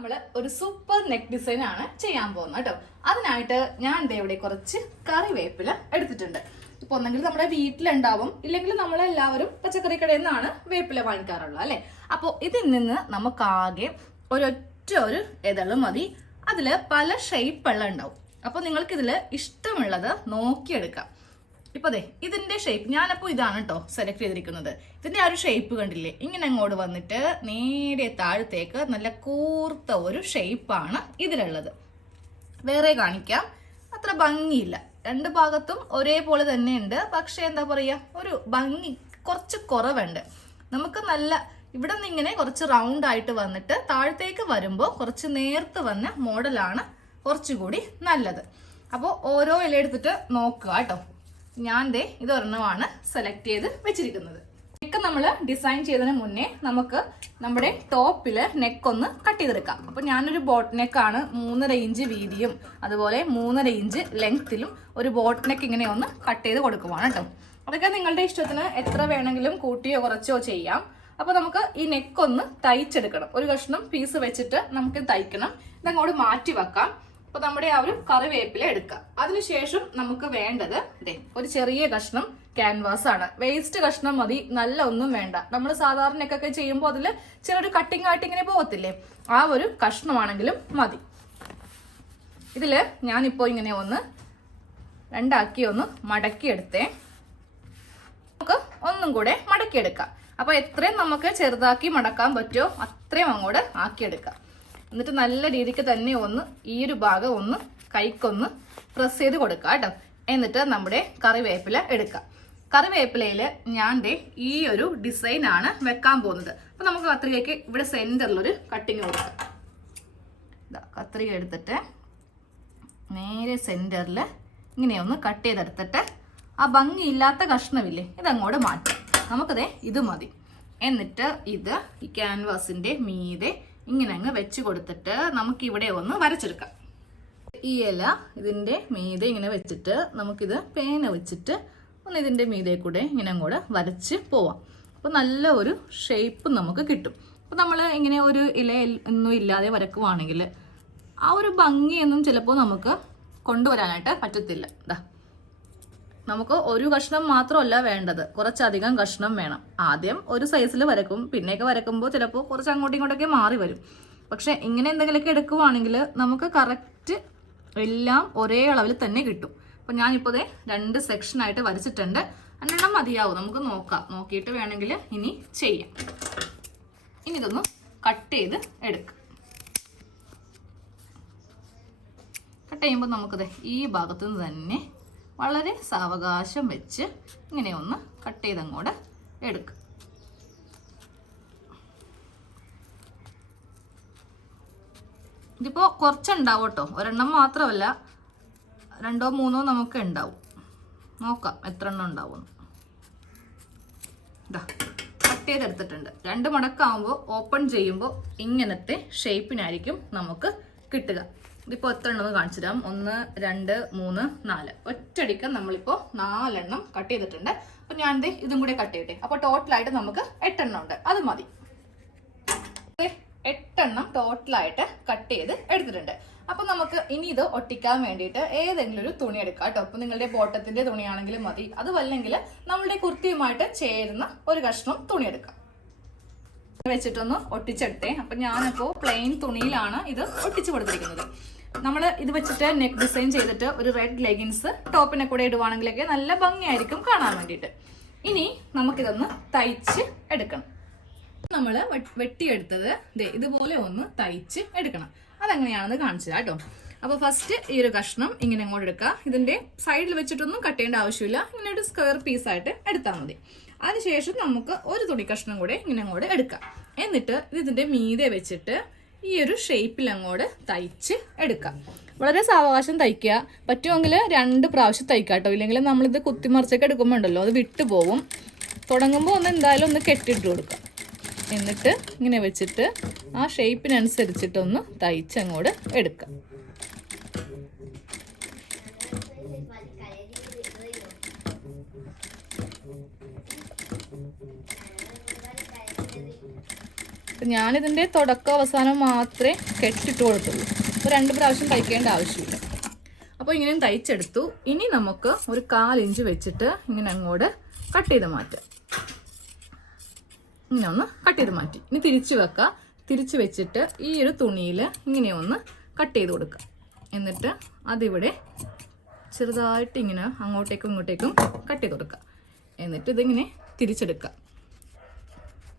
നമ്മൾ ഒരു super neck design ആണ് ചെയ്യാൻ പോകുന്നത് കേട്ടോ. അതിനായിട്ട് ഞാൻ ഇവിടെ കുറച്ച് കറിവേപ്പില എടുത്തിട്ടുണ്ട്. ഇപ്പൊ ഒന്നെങ്കിൽ നമ്മുടെ വീട്ടിലുണ്ടാവും, ഇല്ലെങ്കിൽ നമ്മളെല്ലാവരും പച്ചക്കറി കടയിൽ നിന്നാണ് വേപ്പില വാങ്ങിക്കാറുള്ളത് അല്ലെ. അപ്പോൾ ഇതിൽ നിന്ന് നമുക്കാകെ ഒരൊറ്റ ഒരു ഇതള് മതി. അതില് പല ഷേപ്പുള്ള ഉണ്ടാവും. അപ്പൊ നിങ്ങൾക്ക് ഇതില് ഇഷ്ടമുള്ളത് നോക്കിയെടുക്കാം. ഇപ്പൊ അതെ ഇതിന്റെ ഷേപ്പ് ഞാനപ്പോ ഇതാണ് കേട്ടോ സെലക്ട് ചെയ്തിരിക്കുന്നത്. ഇതിന്റെ ആ ഒരു ഷേപ്പ് കണ്ടില്ലേ, ഇങ്ങനെ അങ്ങോട്ട് വന്നിട്ട് നേരെ താഴത്തേക്ക് നല്ല കൂർത്ത ഒരു ഷേപ്പാണ് ഇതിലുള്ളത്. വേറെ കാണിക്കാം, അത്ര ഭംഗിയില്ല. രണ്ട് ഭാഗത്തും ഒരേപോലെ തന്നെ ഉണ്ട്, പക്ഷെ എന്താ പറയാ ഒരു ഭംഗി കുറച്ച് കുറവുണ്ട്. നമുക്ക് നല്ല ഇവിടെ നിന്ന് ഇങ്ങനെ കുറച്ച് റൗണ്ട് ആയിട്ട് വന്നിട്ട് താഴത്തേക്ക് വരുമ്പോൾ കുറച്ച് നേർത്ത് വന്ന മോഡലാണ് കുറച്ചുകൂടി നല്ലത്. അപ്പോൾ ഓരോ ഇല എടുത്തിട്ട് നോക്കുക കേട്ടോ. ഞാൻ ദേ ഇതൊരെണ്ണമാണ് സെലക്ട് ചെയ്ത് വെച്ചിരിക്കുന്നത്. നെക്ക് നമ്മൾ ഡിസൈൻ ചെയ്തതിന് മുന്നേ നമുക്ക് നമ്മുടെ ടോപ്പില് നെക്ക് ഒന്ന് കട്ട് ചെയ്തെടുക്കാം. അപ്പൊ ഞാനൊരു ബോട്ട് നെക്കാണ് 3.5 ഇഞ്ച് വീതിയും അതുപോലെ 3.5 ഇഞ്ച് ലെങ്ത്തിലും ഒരു ബോട്ട് നെക്ക് ഇങ്ങനെ ഒന്ന് കട്ട് ചെയ്ത് കൊടുക്കുവാണ് കേട്ടോ. അതൊക്കെ നിങ്ങളുടെ ഇഷ്ടത്തിന് എത്ര വേണമെങ്കിലും കൂട്ടിയോ കുറച്ചോ ചെയ്യാം. അപ്പൊ നമുക്ക് ഈ നെക്ക് ഒന്ന് തയ്ച്ചെടുക്കണം. ഒരു കഷ്ണം പീസ് വെച്ചിട്ട് നമുക്ക് തയ്ക്കണം. ഇതങ്ങോട്ട് മാറ്റി വെക്കാം. അപ്പൊ നമ്മുടെ ആ ഒരു കറിവേപ്പില എടുക്കാം. അതിനുശേഷം നമുക്ക് വേണ്ടത് ഒരു ചെറിയ കഷ്ണം ക്യാൻവാസ് ആണ്. വേസ്റ്റ് കഷ്ണം മതി, നല്ല ഒന്നും വേണ്ട. നമ്മൾ സാധാരണ നെക്കൊക്കെ ചെയ്യുമ്പോൾ അതില് ചെറിയൊരു കട്ടിങ് ആയിട്ട് ഇങ്ങനെ പോകത്തില്ലേ, ആ ഒരു കഷ്ണമാണെങ്കിലും മതി. ഇതില് ഞാനിപ്പോ ഇങ്ങനെ ഒന്ന് രണ്ടാക്കി ഒന്ന് മടക്കിയെടുത്തേ. നമുക്ക് ഒന്നും കൂടെ മടക്കിയെടുക്കാം. അപ്പൊ എത്രയും നമുക്ക് ചെറുതാക്കി മടക്കാൻ പറ്റുമോ അത്രയും അങ്ങോട്ട് ആക്കിയെടുക്കാം. എന്നിട്ട് നല്ല രീതിക്ക് തന്നെ ഒന്ന് ഈ ഒരു ഭാഗം ഒന്ന് കൈക്കൊന്ന് പ്രസ് ചെയ്ത് കൊടുക്കുക കേട്ടോ. എന്നിട്ട് നമ്മുടെ കറിവേപ്പില എടുക്കാം. കറിവേപ്പിലയിൽ ഞാൻ ഈ ഒരു ഡിസൈൻ ആണ് വെക്കാൻ പോകുന്നത്. അപ്പൊ നമുക്ക് കത്രികയ്ക്ക് ഇവിടെ സെന്ററിലൊരു കട്ടിങ് കൊടുക്കാം. കത്രിക എടുത്തിട്ട് നേരെ സെന്ററിൽ ഇങ്ങനെ ഒന്ന് കട്ട് ചെയ്തെടുത്തിട്ട് ആ ഭംഗിയില്ലാത്ത കഷ്ണമില്ലേ ഇതങ്ങോട്ട് മാറ്റാം. നമുക്കതേ ഇത് മതി. എന്നിട്ട് ഇത് ഈ ക്യാൻവാസിന്റെ മീതെ ഇങ്ങനെ അങ്ങ് വെച്ച് കൊടുത്തിട്ട് നമുക്ക് ഇവിടെ ഒന്ന് വരച്ചെടുക്കാം. ഈ ഇല ഇതിന്റെ മീതെ ഇങ്ങനെ വെച്ചിട്ട് നമുക്കിത് പേന വെച്ചിട്ട് ഒന്ന് ഇതിന്റെ മീതെ കൂടെ ഇങ്ങനെ അങ്ങോട്ട് വരച്ച് പോവാം. അപ്പൊ നല്ല ഒരു ഷേപ്പ് നമുക്ക് കിട്ടും. അപ്പൊ നമ്മൾ ഇങ്ങനെ ഒരു ഇല ഒന്നും ഇല്ലാതെ വരക്കുവാണെങ്കിൽ ആ ഒരു ഭംഗിയൊന്നും ചിലപ്പോൾ നമുക്ക് കൊണ്ടുവരാനായിട്ട് പറ്റത്തില്ല. നമുക്ക് ഒരു കഷ്ണം മാത്രമല്ല വേണ്ടത്, കുറച്ചധികം കഷ്ണം വേണം. ആദ്യം ഒരു സൈസിൽ വരക്കും, പിന്നെയൊക്കെ വരക്കുമ്പോൾ ചിലപ്പോൾ കുറച്ച് അങ്ങോട്ടും ഇങ്ങോട്ടൊക്കെ മാറി വരും. പക്ഷെ ഇങ്ങനെ എന്തെങ്കിലുമൊക്കെ എടുക്കുവാണെങ്കിൽ നമുക്ക് കറക്റ്റ് എല്ലാം ഒരേ അളവിൽ തന്നെ കിട്ടും. അപ്പൊ ഞാനിപ്പോൾ 2 സെക്ഷനായിട്ട് വരച്ചിട്ടുണ്ട്. 2 മതിയാവും, നമുക്ക് നോക്കാം. നോക്കിയിട്ട് വേണമെങ്കിൽ ഇനി ചെയ്യാം. ഇനി ഇതൊന്ന് കട്ട് ചെയ്ത് എടുക്കാം. കട്ട് ചെയ്യുമ്പോൾ നമുക്കത് ഈ ഭാഗത്തു നിന്ന് തന്നെ വളരെ സാവകാശം വെച്ച് ഇങ്ങനെ ഒന്ന് കട്ട് ചെയ്തങ്ങോട്ട് എടുക്കുക. ഇതിപ്പോ കുറച്ചുണ്ടാവും കേട്ടോ, ഒരെണ്ണം മാത്രമല്ല 2 3 നമുക്ക് ഉണ്ടാവും. നോക്കാം എത്ര എണ്ണം ഉണ്ടാവും. കട്ട് ചെയ്തെടുത്തിട്ടുണ്ട്. 2 മടക്കാവുമ്പോൾ ഓപ്പൺ ചെയ്യുമ്പോൾ ഇങ്ങനത്തെ ഷേപ്പിനായിരിക്കും നമുക്ക് കിട്ടുക. ഇതിപ്പോ എത്ര എണ്ണം കാണിച്ചു തരാം. 1 2 3 4 ഒറ്റയടിക്ക് നമ്മളിപ്പോ 4 എണ്ണം കട്ട് ചെയ്തിട്ടുണ്ട്. അപ്പൊ ഞാൻ ഇതും കൂടെ കട്ട് ചെയ്യട്ടെ. അപ്പൊ ടോട്ടലായിട്ട് നമുക്ക് 8 എണ്ണം ഉണ്ട്, അത് മതി. 8 എണ്ണം ടോട്ടലായിട്ട് കട്ട് ചെയ്ത് എടുത്തിട്ടുണ്ട്. അപ്പൊ നമുക്ക് ഇനി ഇത് ഒട്ടിക്കാൻ വേണ്ടിയിട്ട് ഏതെങ്കിലും ഒരു തുണി എടുക്കാം കേട്ടോ. അപ്പൊ നിങ്ങളുടെ ബോട്ടത്തിന്റെ തുണിയാണെങ്കിലും മതി, അതുമല്ലെങ്കിൽ നമ്മളുടെ കുർത്തിയുമായിട്ട് ചേരുന്ന ഒരു കഷ്ണം തുണി എടുക്കാം. വെച്ചിട്ടൊന്ന് ഒട്ടിച്ചെടുത്തേ. അപ്പൊ ഞാനിപ്പോ പ്ലെയിൻ തുണിയിലാണ് ഇത് ഒട്ടിച്ചു കൊടുത്തിരിക്കുന്നത്. നമ്മൾ ഇത് വെച്ചിട്ട് നെക്ക് ഡിസൈൻ ചെയ്തിട്ട് ഒരു റെഡ് ലെഗിൻസ് ടോപ്പിനെ കൂടെ ഇടുവാണെങ്കിലൊക്കെ നല്ല ഭംഗിയായിരിക്കും കാണാൻ വേണ്ടിയിട്ട്. ഇനി നമുക്കിതൊന്ന് തയ്ച്ച് എടുക്കണം. നമ്മൾ വെട്ടിയെടുത്തത് ഇതുപോലെ ഒന്ന് തയ്ച്ച് എടുക്കണം. അതെങ്ങനെയാണെന്ന് കാണിച്ചു തരാം കേട്ടോ. അപ്പൊ ഫസ്റ്റ് ഈ ഒരു കഷ്ണം ഇങ്ങനെ അങ്ങോട്ട് എടുക്കുക. ഇതിന്റെ സൈഡിൽ വെച്ചിട്ടൊന്നും കട്ട് ചെയ്യേണ്ട ആവശ്യമില്ല, ഇങ്ങനെ ഒരു സ്ക്വയർ പീസായിട്ട് എടുത്താൽ മതി. അതിനുശേഷം നമുക്ക് ഒരു തുണി കഷ്ണം കൂടെ ഇങ്ങനെ അങ്ങോട്ട് എടുക്കാം. എന്നിട്ട് ഇതിന്റെ മീതെ വെച്ചിട്ട് ഈ ഒരു ഷേപ്പിൽ അങ്ങോട്ട് തയ്ച്ച് എടുക്കാം. വളരെ സാവകാശം തയ്ക്കുക. പറ്റുമെങ്കിൽ 2 പ്രാവശ്യം തയ്ക്കുക കേട്ടോ. ഇല്ലെങ്കിൽ നമ്മളിത് കുത്തിമറിച്ചൊക്കെ എടുക്കുമ്പോൾ ഉണ്ടല്ലോ അത് വിട്ടുപോകും. തുടങ്ങുമ്പോൾ ഒന്ന് എന്തായാലും ഒന്ന് കെട്ടിയിട്ട് കൊടുക്കുക. എന്നിട്ട് ഇങ്ങനെ വെച്ചിട്ട് ആ ഷേപ്പിനനുസരിച്ചിട്ടൊന്ന് തയ്ച്ചങ്ങോട്ട് എടുക്കാം. അപ്പം ഞാനിതിൻ്റെ തുടക്കം അവസാനം മാത്രമേ കെട്ടിട്ട് കൊടുത്തുള്ളൂ. അപ്പോൾ 2 പ്രാവശ്യം തയ്ക്കേണ്ട ആവശ്യമില്ല. അപ്പോൾ ഇങ്ങനെയും തയ്ച്ചെടുത്തു. ഇനി നമുക്ക് ഒരു 1/4 ഇഞ്ച് വെച്ചിട്ട് ഇങ്ങനെ അങ്ങോട്ട് കട്ട് ചെയ്ത് മാറ്റാം. ഇങ്ങനെ ഒന്ന് കട്ട് ചെയ്ത് മാറ്റി. ഇനി തിരിച്ച് വെക്കാം. തിരിച്ച് വെച്ചിട്ട് ഈ ഒരു തുണിയിൽ ഇങ്ങനെ ഒന്ന് കട്ട് ചെയ്ത് കൊടുക്കാം. എന്നിട്ട് അതിവിടെ ചെറുതായിട്ട് ഇങ്ങനെ അങ്ങോട്ടേക്കും ഇങ്ങോട്ടേക്കും കട്ട് ചെയ്ത് കൊടുക്കാം. എന്നിട്ട് ഇതിങ്ങനെ തിരിച്ചെടുക്കാം.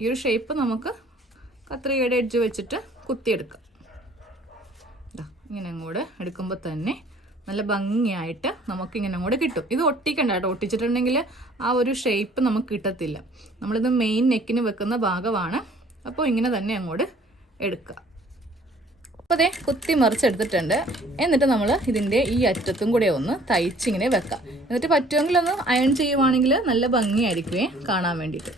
ഈ ഒരു ഷേപ്പ് നമുക്ക് കത്രികയുടെ എഡ്ജ് വെച്ചിട്ട് കുത്തിയെടുക്കാം. ഇങ്ങനെ അങ്ങോട്ട് എടുക്കുമ്പോൾ തന്നെ നല്ല ഭംഗിയായിട്ട് നമുക്കിങ്ങനെ അങ്ങോട്ട് കിട്ടും. ഇത് ഒട്ടിക്കണ്ട കേട്ടോ. ഒട്ടിച്ചിട്ടുണ്ടെങ്കിൽ ആ ഒരു ഷേപ്പ് നമുക്ക് കിട്ടത്തില്ല. നമ്മളിത് മെയിൻ നെക്കിന് വെക്കുന്ന ഭാഗമാണ്. അപ്പോൾ ഇങ്ങനെ തന്നെ അങ്ങോട്ട് എടുക്കുക. അപ്പോൾ അതേ കുത്തി മറിച്ചെടുത്തിട്ടുണ്ട്. എന്നിട്ട് നമ്മൾ ഇതിൻ്റെ ഈ അറ്റത്തും കൂടെ ഒന്ന് തയ്ച്ചിങ്ങനെ വെക്കാം. എന്നിട്ട് പറ്റുമെങ്കിൽ ഒന്ന് അയൺ ചെയ്യുവാണെങ്കിൽ നല്ല ഭംഗിയായിരിക്കുമേ കാണാൻ വേണ്ടിയിട്ട്.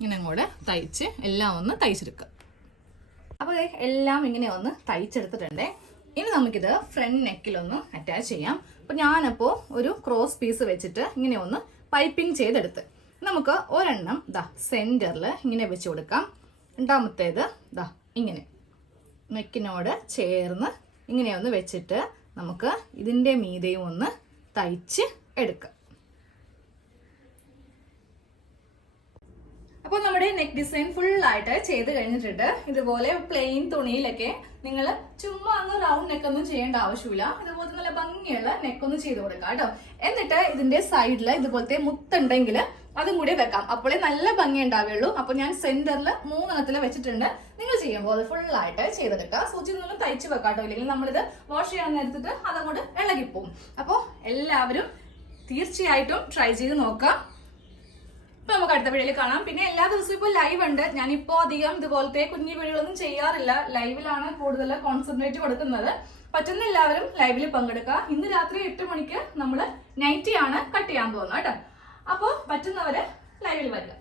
ഇങ്ങനെ അങ്ങോട്ട് തയ്ച്ച് എല്ലാം ഒന്ന് തയ്ച്ചെടുക്കുക. അപ്പോൾ എല്ലാം ഇങ്ങനെ ഒന്ന് തയ്ച്ചെടുത്തിട്ടുണ്ട്. ഇനി നമുക്കിത് ഫ്രണ്ട് നെക്കിലൊന്ന് അറ്റാച്ച് ചെയ്യാം. അപ്പോൾ ഞാനപ്പോൾ ഒരു ക്രോസ് പീസ് വെച്ചിട്ട് ഇങ്ങനെ ഒന്ന് പൈപ്പിംഗ് ചെയ്തെടുത്ത് നമുക്ക് ഒരെണ്ണം സെൻറ്ററിൽ ഇങ്ങനെ വെച്ച് കൊടുക്കാം. രണ്ടാമത്തേത് ഇങ്ങനെ നെക്കിനോട് ചേർന്ന് ഇങ്ങനെ ഒന്ന് വെച്ചിട്ട് നമുക്ക് ഇതിൻ്റെ മീതെയും ഒന്ന് തയ്ച്ച് എടുക്കാം. അപ്പോൾ നമ്മുടെ നെക്ക് ഡിസൈൻ ഫുള്ളായിട്ട് ചെയ്ത് കഴിഞ്ഞിട്ടുണ്ട്. ഇതുപോലെ പ്ലെയിൻ തുണിയിലൊക്കെ നിങ്ങൾ ചുമ്മാ അങ്ങ് റൗണ്ട് നെക്കൊന്നും ചെയ്യേണ്ട ആവശ്യമില്ല. ഇതുപോലത്തെ നല്ല ഭംഗിയുള്ള നെക്കൊന്ന് ചെയ്ത് കൊടുക്കാം കേട്ടോ. എന്നിട്ട് ഇതിന്റെ സൈഡിൽ ഇതുപോലത്തെ മുത്തുണ്ടെങ്കിൽ അതും കൂടി വെക്കാം. അപ്പോഴേ നല്ല ഭംഗി ഉണ്ടാവുകയുള്ളൂ. അപ്പോൾ ഞാൻ സെന്ററിൽ 3 എണ്ണത്തിൽ വെച്ചിട്ടുണ്ട്. നിങ്ങൾ ചെയ്യുമ്പോൾ അത് ഫുള്ളായിട്ട് ചെയ്തെടുക്കുക. സൂചി നിന്നും തയ്ച്ച് വെക്കാം കേട്ടോ. ഇല്ലെങ്കിൽ നമ്മളിത് വാഷ് ചെയ്യാൻ നേരത്തിട്ട് അതങ്ങോട്ട് ഇളകിപ്പോവും. അപ്പോൾ എല്ലാവരും തീർച്ചയായിട്ടും ട്രൈ ചെയ്ത് നോക്കാം. ഇപ്പൊ നമുക്ക് അടുത്ത വീഡിയോയിൽ കാണാം. പിന്നെ എല്ലാ ദിവസവും ഇപ്പോൾ ലൈവ് ഉണ്ട്. ഞാനിപ്പോ അധികം ഇതുപോലത്തെ കുഞ്ഞു വീഡിയോകളൊന്നും ചെയ്യാറില്ല. ലൈവിലാണ് കൂടുതൽ കോൺസെൻട്രേറ്റ് കൊടുക്കുന്നത്. പറ്റുന്ന എല്ലാവരും ലൈവിൽ പങ്കെടുക്കുക. ഇന്ന് രാത്രി 8 മണിക്ക് നമ്മൾ നൈറ്റിയാണ് കട്ട് ചെയ്യാൻ പോകുന്നത് കേട്ടോ. അപ്പോൾ പറ്റുന്നവര് ലൈവിൽ വരിക.